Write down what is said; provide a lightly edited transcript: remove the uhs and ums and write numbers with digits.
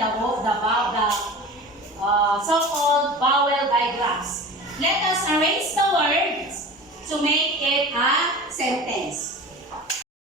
the so-called vowel diagrams. Let us arrange the words to make it a sentence.